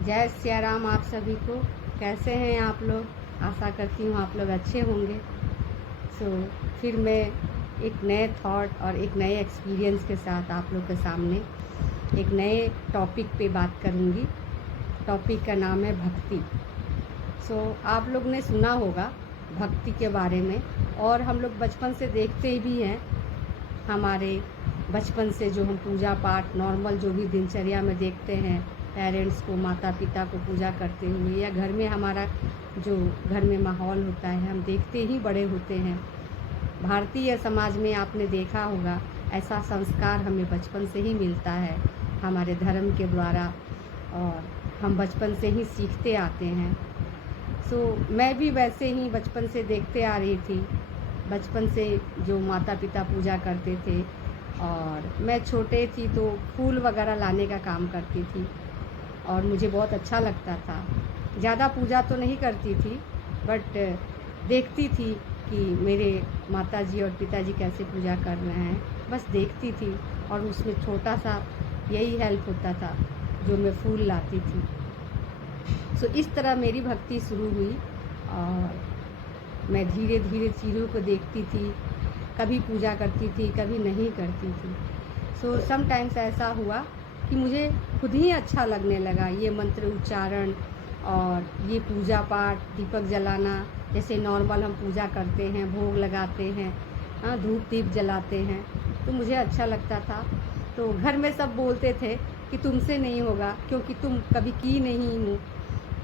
जय सिया राम आप सभी को। कैसे हैं आप लोग? आशा करती हूँ आप लोग अच्छे होंगे। फिर मैं एक नए थॉट और एक नए एक्सपीरियंस के साथ आप लोग के सामने एक नए टॉपिक पे बात करूँगी। टॉपिक का नाम है भक्ति। आप लोग ने सुना होगा भक्ति के बारे में, और हम लोग बचपन से देखते भी हैं। हमारे बचपन से जो हम पूजा पाठ नॉर्मल जो भी दिनचर्या में देखते हैं, पेरेंट्स को, माता पिता को पूजा करते हुए, या घर में हमारा जो घर में माहौल होता है, हम देखते ही बड़े होते हैं। भारतीय समाज में आपने देखा होगा ऐसा संस्कार हमें बचपन से ही मिलता है हमारे धर्म के द्वारा, और हम बचपन से ही सीखते आते हैं। मैं भी वैसे ही बचपन से देखते आ रही थी। बचपन से जो माता पिता पूजा करते थे, और मैं छोटे थी तो फूल वगैरह लाने का काम करती थी और मुझे बहुत अच्छा लगता था। ज़्यादा पूजा तो नहीं करती थी, बट देखती थी कि मेरे माताजी और पिताजी कैसे पूजा कर रहे हैं, बस देखती थी। और उसमें छोटा सा यही हेल्प होता था जो मैं फूल लाती थी। इस तरह मेरी भक्ति शुरू हुई, और मैं धीरे धीरे चीज़ों को देखती थी। कभी पूजा करती थी, कभी नहीं करती थी। समटाइम्स ऐसा हुआ कि मुझे खुद ही अच्छा लगने लगा ये मंत्र उच्चारण और ये पूजा पाठ, दीपक जलाना। जैसे नॉर्मल हम पूजा करते हैं, भोग लगाते हैं, धूप दीप जलाते हैं, तो मुझे अच्छा लगता था। तो घर में सब बोलते थे कि तुमसे नहीं होगा क्योंकि तुम कभी की नहीं हो।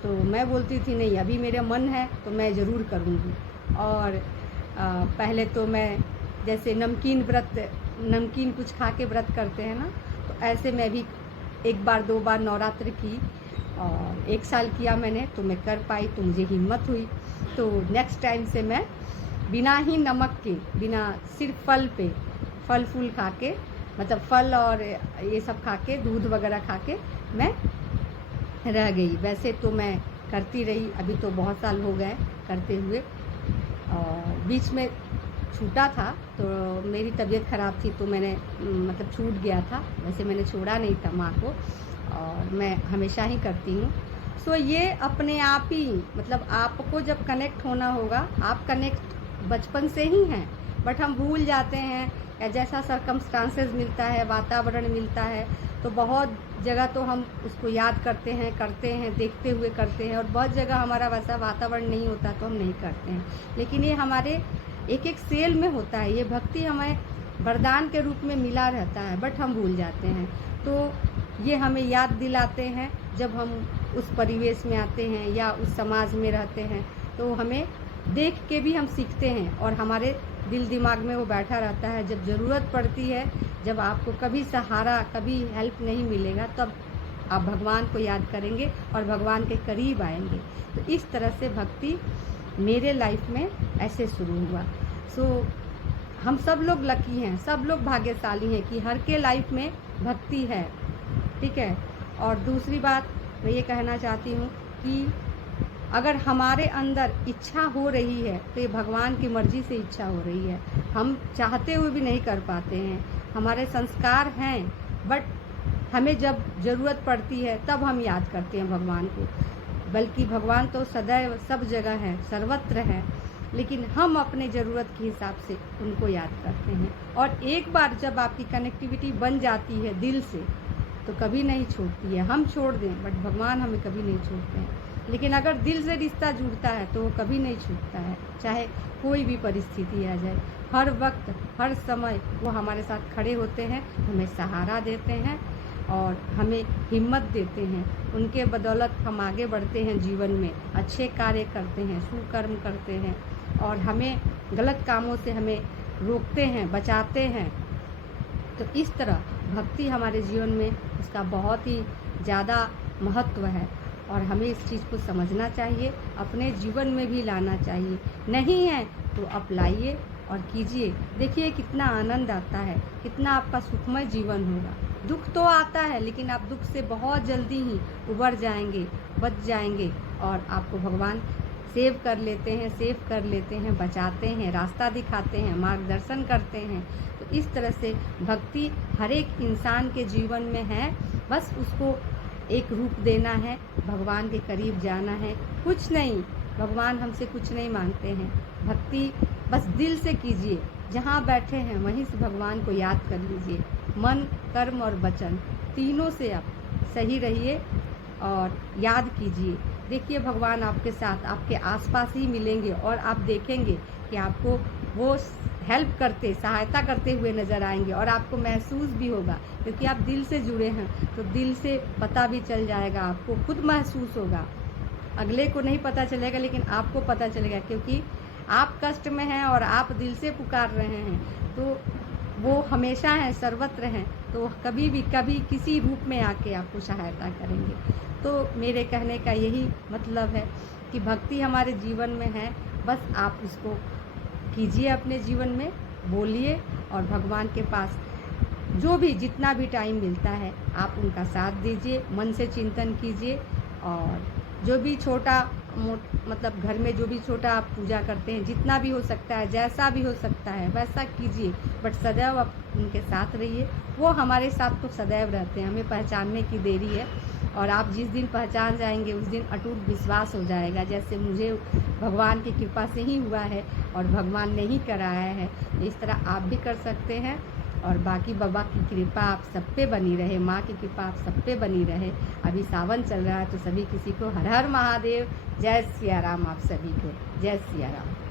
तो मैं बोलती थी नहीं, अभी मेरा मन है तो मैं ज़रूर करूँगी। और पहले तो मैं जैसे नमकीन कुछ खा के व्रत करते हैं ना, तो ऐसे मैं भी एक बार दो बार नवरात्र की, और 1 साल किया मैंने, तो मैं कर पाई, तो मुझे हिम्मत हुई। तो नेक्स्ट टाइम से मैं बिना ही नमक के, बिना सिर्फ फल फूल खा के, मतलब फल और ये सब खा के, दूध वगैरह खा के मैं रह गई। वैसे तो मैं करती रही, अभी तो बहुत साल हो गए करते हुए, और बीच में छूटा था तो मेरी तबीयत ख़राब थी, तो मैंने मतलब छूट गया था। वैसे मैंने छोड़ा नहीं था माँ को, और मैं हमेशा ही करती हूँ। ये अपने आप ही, मतलब आपको जब कनेक्ट होना होगा, आप कनेक्ट बचपन से ही हैं, बट हम भूल जाते हैं, या जैसा सरकमस्टांसेस मिलता है, वातावरण मिलता है, तो बहुत जगह तो हम उसको याद करते हैं, देखते हुए करते हैं, और बहुत जगह हमारा वैसा वातावरण नहीं होता तो हम नहीं करते हैं। लेकिन ये हमारे एक एक सेल में होता है। ये भक्ति हमें वरदान के रूप में मिला रहता है, बट हम भूल जाते हैं। तो ये हमें याद दिलाते हैं जब हम उस परिवेश में आते हैं या उस समाज में रहते हैं, तो हमें देख के भी हम सीखते हैं, और हमारे दिल दिमाग में वो बैठा रहता है। जब ज़रूरत पड़ती है, जब आपको कभी सहारा, कभी हेल्प नहीं मिलेगा, तब आप भगवान को याद करेंगे और भगवान के करीब आएंगे। तो इस तरह से भक्ति मेरे लाइफ में ऐसे शुरू हुआ। हम सब लोग लकी हैं, सब लोग भाग्यशाली हैं कि हर के लाइफ में भक्ति है, ठीक है। और दूसरी बात मैं ये कहना चाहती हूँ कि अगर हमारे अंदर इच्छा हो रही है, तो ये भगवान की मर्ज़ी से इच्छा हो रही है। हम चाहते हुए भी नहीं कर पाते हैं, हमारे संस्कार हैं, बट हमें जब ज़रूरत पड़ती है तब हम याद करते हैं भगवान को। बल्कि भगवान तो सदैव सब जगह है, सर्वत्र है, लेकिन हम अपने ज़रूरत के हिसाब से उनको याद करते हैं। और एक बार जब आपकी कनेक्टिविटी बन जाती है दिल से, तो कभी नहीं छूटती है। हम छोड़ दें, बट भगवान हमें कभी नहीं छोड़ते हैं। लेकिन अगर दिल से रिश्ता जुड़ता है तो वो कभी नहीं छूटता है, चाहे कोई भी परिस्थिति आ जाए। हर वक्त, हर समय वो हमारे साथ खड़े होते हैं, हमें सहारा देते हैं और हमें हिम्मत देते हैं। उनके बदौलत हम आगे बढ़ते हैं जीवन में, अच्छे कार्य करते हैं, सुकर्म करते हैं, और हमें गलत कामों से हमें रोकते हैं, बचाते हैं। तो इस तरह भक्ति हमारे जीवन में इसका बहुत ही ज़्यादा महत्व है, और हमें इस चीज़ को समझना चाहिए, अपने जीवन में भी लाना चाहिए। नहीं है तो अपनाइए और कीजिए, देखिए कितना आनंद आता है, कितना आपका सुखमय जीवन होगा। दुख तो आता है, लेकिन आप दुख से बहुत जल्दी ही उबर जाएंगे, बच जाएंगे, और आपको भगवान सेव कर लेते हैं, बचाते हैं, रास्ता दिखाते हैं, मार्गदर्शन करते हैं। तो इस तरह से भक्ति हर एक इंसान के जीवन में है, बस उसको एक रूप देना है, भगवान के करीब जाना है, कुछ नहीं। भगवान हमसे कुछ नहीं मांगते हैं। भक्ति बस दिल से कीजिए, जहाँ बैठे हैं वहीं से भगवान को याद कर लीजिए। मन, कर्म और वचन तीनों से आप सही रहिए और याद कीजिए। देखिए भगवान आपके साथ, आपके आसपास ही मिलेंगे और आप देखेंगे कि आपको वो हेल्प करते, सहायता करते हुए नज़र आएंगे और आपको महसूस भी होगा, क्योंकि आप दिल से जुड़े हैं तो दिल से पता भी चल जाएगा, आपको खुद महसूस होगा। अगले को नहीं पता चलेगा लेकिन आपको पता चलेगा, क्योंकि आप कष्ट में हैं और आप दिल से पुकार रहे हैं, तो वो हमेशा हैं, सर्वत्र हैं, तो कभी भी कभी किसी रूप में आके आपको सहायता करेंगे। तो मेरे कहने का यही मतलब है कि भक्ति हमारे जीवन में है, बस आप उसको कीजिए, अपने जीवन में बोलिए और भगवान के पास जो भी जितना भी टाइम मिलता है आप उनका साथ दीजिए, मन से चिंतन कीजिए और जो भी छोटा मतलब घर में जो भी छोटा आप पूजा करते हैं, जितना भी हो सकता है, जैसा भी हो सकता है वैसा कीजिए, बट सदैव आप उनके साथ रहिए। वो हमारे साथ तो सदैव रहते हैं, हमें पहचानने की देरी है और आप जिस दिन पहचान जाएंगे उस दिन अटूट विश्वास हो जाएगा, जैसे मुझे भगवान की कृपा से ही हुआ है और भगवान ने ही कराया है। इस तरह आप भी कर सकते हैं और बाकी बाबा की कृपा आप सब पे बनी रहे, माँ की कृपा आप सब पे बनी रहे। अभी सावन चल रहा है तो सभी किसी को हर हर महादेव, जय सिया राम आप सभी को, जय सिया राम।